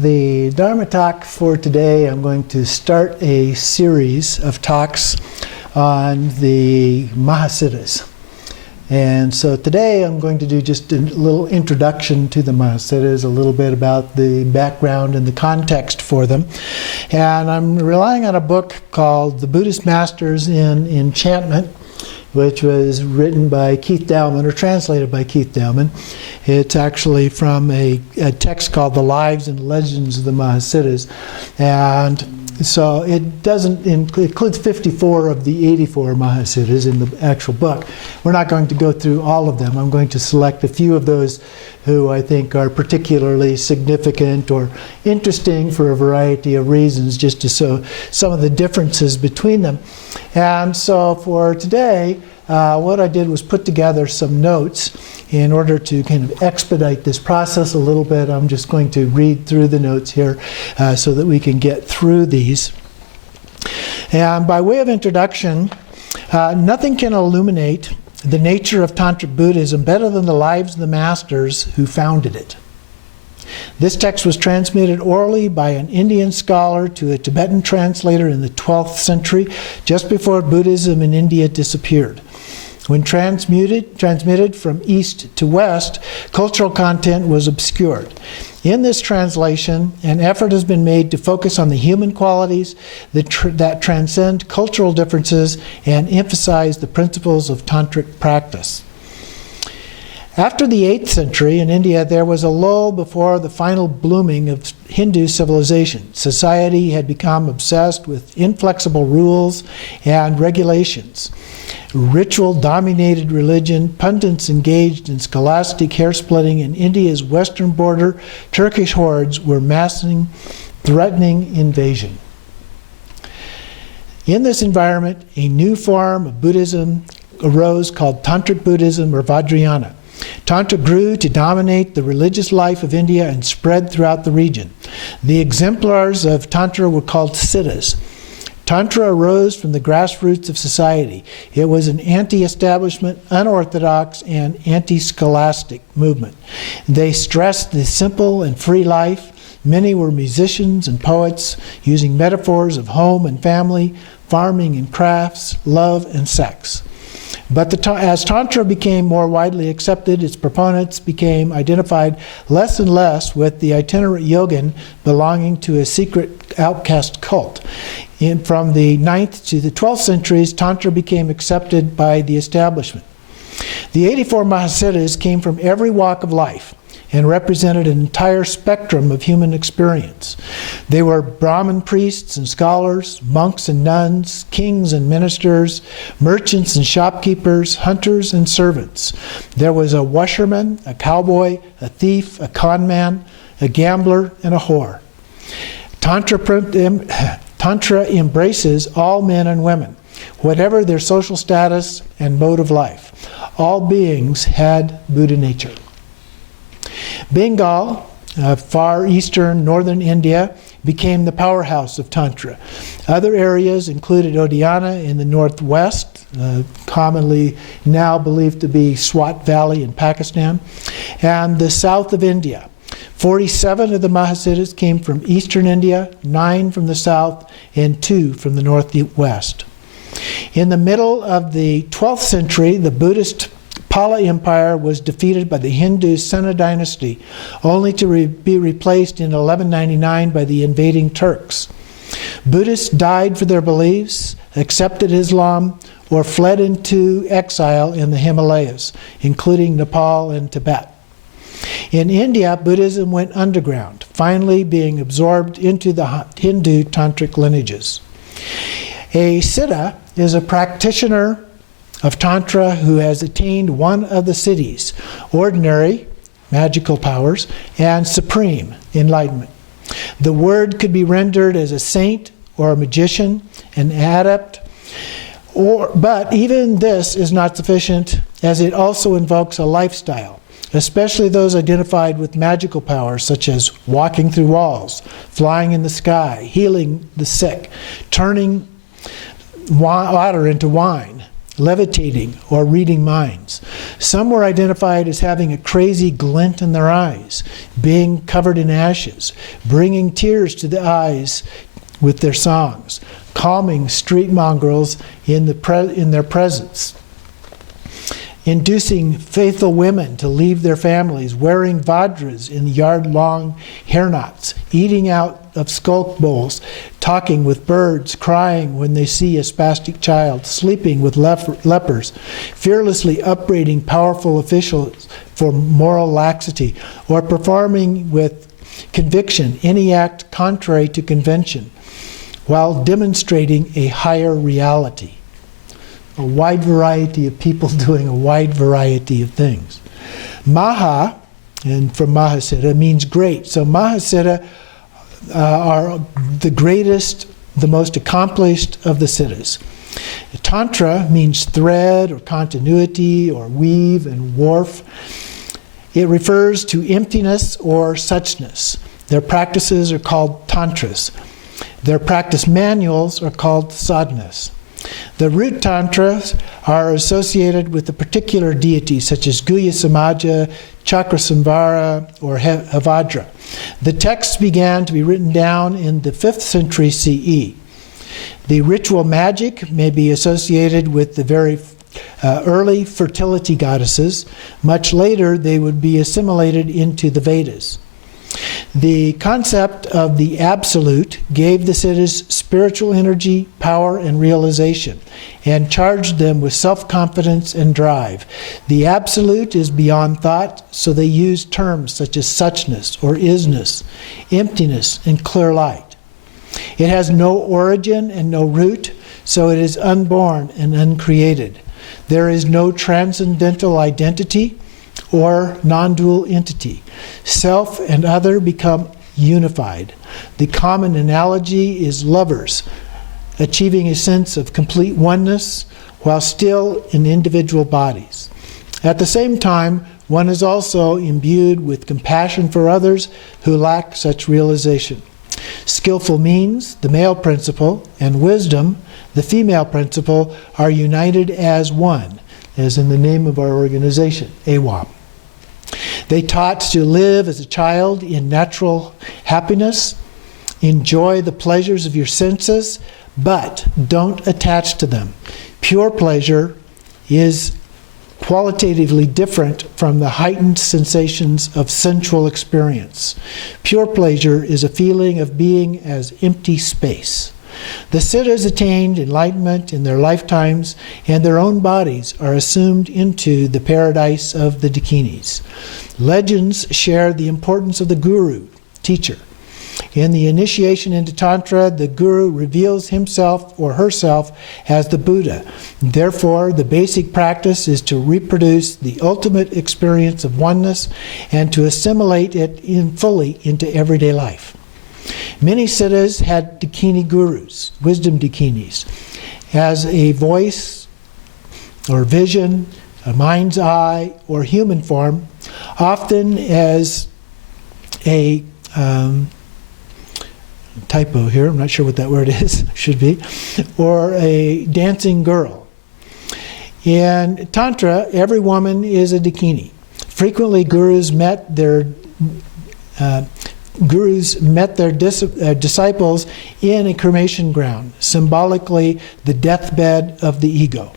the Dharma talk for today, I'm going to start a series of talks on the Mahasiddhas. And so today I'm going to do just a little introduction to the Mahasiddhas, a little bit about the background and the context for them. And I'm relying on a book called The Buddhist Masters in Enlightenment, which was written by Keith Dowman, or translated by Keith Dowman. It's actually from a text called The Lives and Legends of the Mahasiddhas. And so it includes 54 of the 84 Mahasiddhas in the actual book. We're not going to go through all of them. I'm going to select a few of those who I think are particularly significant or interesting for a variety of reasons, just to show some of the differences between them. And so for today, what I did was put together some notes in order to kind of expedite this process a little bit. I'm just going to read through the notes here so that we can get through these. And by way of introduction, nothing can illuminate the nature of tantric Buddhism better than the lives of the masters who founded it. This text was transmitted orally by an Indian scholar to a Tibetan translator in the 12th century, just before Buddhism in India disappeared. When transmitted from east to west, cultural content was obscured. In this translation, an effort has been made to focus on the human qualities that transcend cultural differences and emphasize the principles of tantric practice. After the 8th century in India, there was a lull before the final blooming of Hindu civilization. Society had become obsessed with inflexible rules and regulations. Ritual-dominated religion, pundits engaged in scholastic hair-splitting, and India's western border, Turkish hordes were massing, threatening invasion. In this environment, a new form of Buddhism arose called Tantric Buddhism, or Vajrayana. Tantra grew to dominate the religious life of India and spread throughout the region. The exemplars of Tantra were called Siddhas. Tantra arose from the grassroots of society. It was an anti-establishment, unorthodox, and anti-scholastic movement. They stressed the simple and free life. Many were musicians and poets, using metaphors of home and family, farming and crafts, love and sex. But as Tantra became more widely accepted, its proponents became identified less and less with the itinerant yogin belonging to a secret outcast cult. From the 9th to the 12th centuries, Tantra became accepted by the establishment. The 84 Mahasiddhas came from every walk of life and represented an entire spectrum of human experience. They were Brahmin priests and scholars, monks and nuns, kings and ministers, merchants and shopkeepers, hunters and servants. There was a washerman, a cowboy, a thief, a conman, a gambler, and a whore. Tantra embraces all men and women, whatever their social status and mode of life. All beings had Buddha nature. Bengal, far eastern northern India, became the powerhouse of Tantra. Other areas included Odiyana in the northwest, commonly now believed to be Swat Valley in Pakistan, and the south of India. 47 of the Mahasiddhas came from eastern India, 9 from the south, and 2 from the northwest. In the middle of the 12th century, the Buddhist Pala Empire was defeated by the Hindu Sena dynasty, only to be replaced in 1199 by the invading Turks. Buddhists died for their beliefs, accepted Islam, or fled into exile in the Himalayas, including Nepal and Tibet. In India, Buddhism went underground, finally being absorbed into the Hindu tantric lineages. A siddha is a practitioner of Tantra who has attained one of the siddhis: ordinary, magical powers, and supreme, enlightenment. The word could be rendered as a saint or a magician, an adept, but even this is not sufficient, as it also invokes a lifestyle, especially those identified with magical powers such as walking through walls, flying in the sky, healing the sick, turning water into wine, levitating, or reading minds. Some were identified as having a crazy glint in their eyes, being covered in ashes, bringing tears to the eyes with their songs, calming street mongrels in their presence, inducing faithful women to leave their families, wearing vajras in yard-long hairknots, eating out of skulk bowls, talking with birds, crying when they see a spastic child, sleeping with lepers, fearlessly upbraiding powerful officials for moral laxity, or performing with conviction any act contrary to convention, while demonstrating a higher reality. A wide variety of people doing a wide variety of things. Maha, and from Mahasiddha, means great. So Mahasiddha are the greatest, the most accomplished of the siddhas. Tantra means thread or continuity or weave and warp. It refers to emptiness or suchness. Their practices are called tantras. Their practice manuals are called sadhanas. The root tantras are associated with a particular deity, such as Guhya Samaja, Chakrasamvara, or Havadra. The texts began to be written down in the 5th century CE. The ritual magic may be associated with the very early fertility goddesses. Much later, they would be assimilated into the Vedas. The concept of the absolute gave the siddhas spiritual energy, power, and realization, and charged them with self-confidence and drive. The absolute is beyond thought, so they used terms such as suchness or isness, emptiness, and clear light. It has no origin and no root, so it is unborn and uncreated. There is no transcendental identity or non-dual entity. Self and other become unified. The common analogy is lovers, achieving a sense of complete oneness while still in individual bodies. At the same time, one is also imbued with compassion for others who lack such realization. Skillful means, the male principle, and wisdom, the female principle, are united as one, as in the name of our organization, AWAM. They taught to live as a child in natural happiness, enjoy the pleasures of your senses, but don't attach to them. Pure pleasure is qualitatively different from the heightened sensations of sensual experience. Pure pleasure is a feeling of being as empty space. The siddhas attained enlightenment in their lifetimes, and their own bodies are assumed into the paradise of the dakinis. Legends share the importance of the guru, teacher. In the initiation into Tantra, the guru reveals himself or herself as the Buddha. Therefore, the basic practice is to reproduce the ultimate experience of oneness and to assimilate it fully into everyday life. Many siddhas had dakini gurus, wisdom dakinis, as a voice or vision, a mind's eye, or human form, often as a typo here, I'm not sure what that word is, should be, or a dancing girl. In Tantra, every woman is a dakini. Frequently, gurus met their disciples in a cremation ground, symbolically the deathbed of the ego.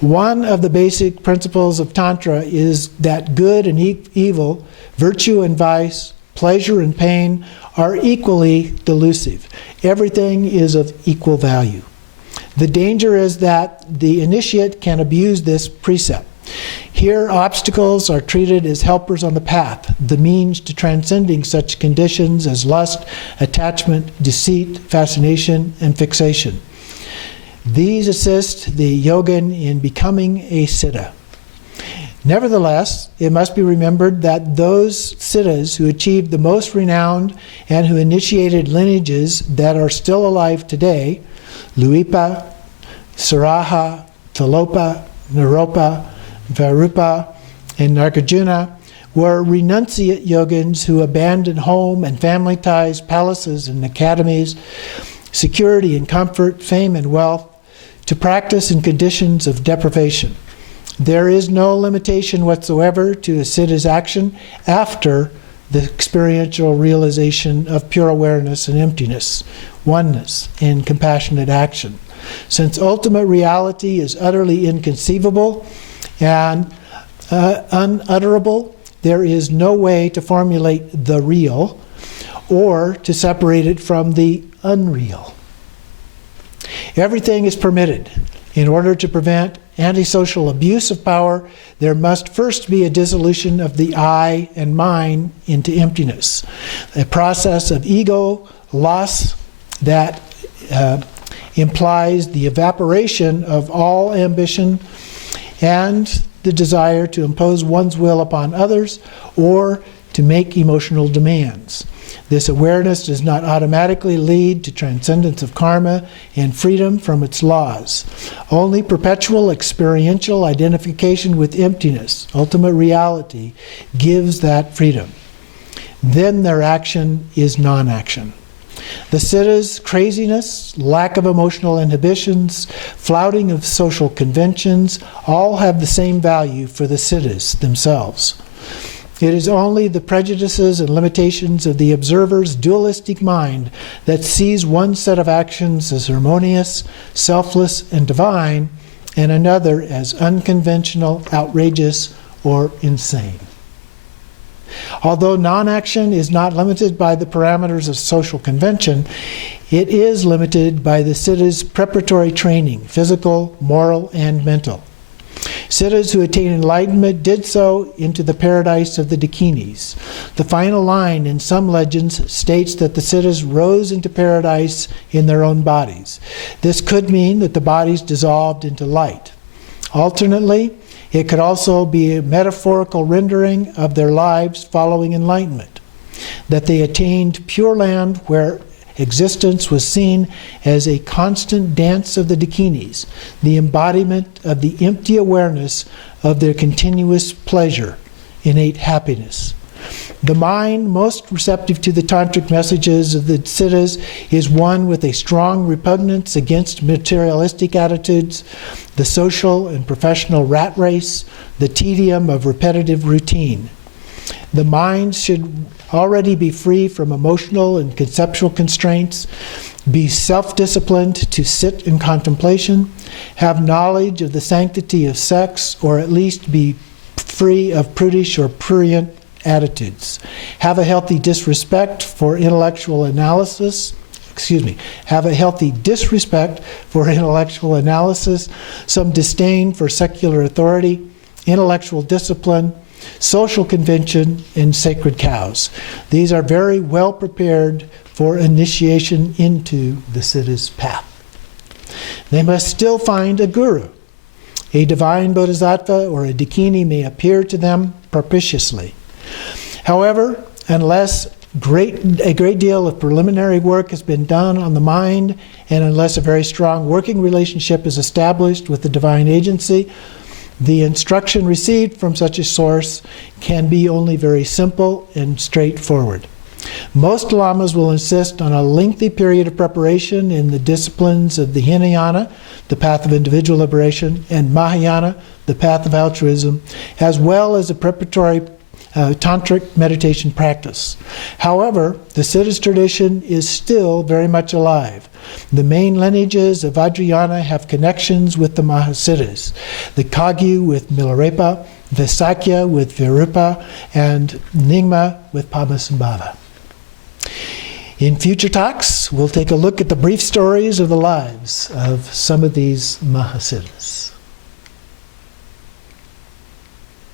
One of the basic principles of Tantra is that good and evil, virtue and vice, pleasure and pain are equally delusive. Everything is of equal value. The danger is that the initiate can abuse this precept. Here, obstacles are treated as helpers on the path, the means to transcending such conditions as lust, attachment, deceit, fascination, and fixation. These assist the yogin in becoming a siddha. Nevertheless, it must be remembered that those siddhas who achieved the most renowned and who initiated lineages that are still alive today, Luipa, Saraha, Talopa, Naropa, Varupa, and Nagarjuna, were renunciate yogins who abandoned home and family ties, palaces and academies, security and comfort, fame and wealth, to practice in conditions of deprivation. There is no limitation whatsoever to a siddha's action after the experiential realization of pure awareness and emptiness, oneness, and compassionate action. Since ultimate reality is utterly inconceivable and unutterable, there is no way to formulate the real or to separate it from the unreal. Everything is permitted. In order to prevent antisocial abuse of power, there must first be a dissolution of the I and mine into emptiness, a process of ego loss that implies the evaporation of all ambition and the desire to impose one's will upon others or to make emotional demands. This awareness does not automatically lead to transcendence of karma and freedom from its laws. Only perpetual experiential identification with emptiness, ultimate reality, gives that freedom. Then their action is non-action. The siddha's craziness, lack of emotional inhibitions, flouting of social conventions, all have the same value for the siddhas themselves. It is only the prejudices and limitations of the observer's dualistic mind that sees one set of actions as harmonious, selfless, and divine, and another as unconventional, outrageous, or insane. Although non-action is not limited by the parameters of social convention, it is limited by the siddha's preparatory training, physical, moral, and mental. Siddhas who attain enlightenment did so into the paradise of the dakinis. The final line in some legends states that the siddhas rose into paradise in their own bodies. This could mean that the bodies dissolved into light. Alternately, it could also be a metaphorical rendering of their lives following enlightenment, that they attained Pure Land where existence was seen as a constant dance of the dakinis, the embodiment of the empty awareness of their continuous pleasure, innate happiness. The mind most receptive to the tantric messages of the siddhas is one with a strong repugnance against materialistic attitudes, the social and professional rat race, the tedium of repetitive routine. The mind should already be free from emotional and conceptual constraints, be self-disciplined to sit in contemplation, have knowledge of the sanctity of sex, or at least be free of prudish or prurient attitudes, have a healthy disrespect for intellectual analysis, some disdain for secular authority, intellectual discipline, social convention, and sacred cows. These are very well prepared for initiation into the siddha's path. They must still find a guru. A divine bodhisattva or a dakini may appear to them propitiously. However, unless a great deal of preliminary work has been done on the mind, and unless a very strong working relationship is established with the divine agency, the instruction received from such a source can be only very simple and straightforward. Most lamas will insist on a lengthy period of preparation in the disciplines of the Hinayana, the path of individual liberation, and Mahayana, the path of altruism, as well as a preparatory tantric meditation practice. However, the siddhas tradition is still very much alive. The main lineages of Vajrayana have connections with the Mahasiddhas, the Kagyu with Milarepa, the Sakya with Virupa, and Nyingma with Padmasambhava. In future talks, we'll take a look at the brief stories of the lives of some of these Mahasiddhas.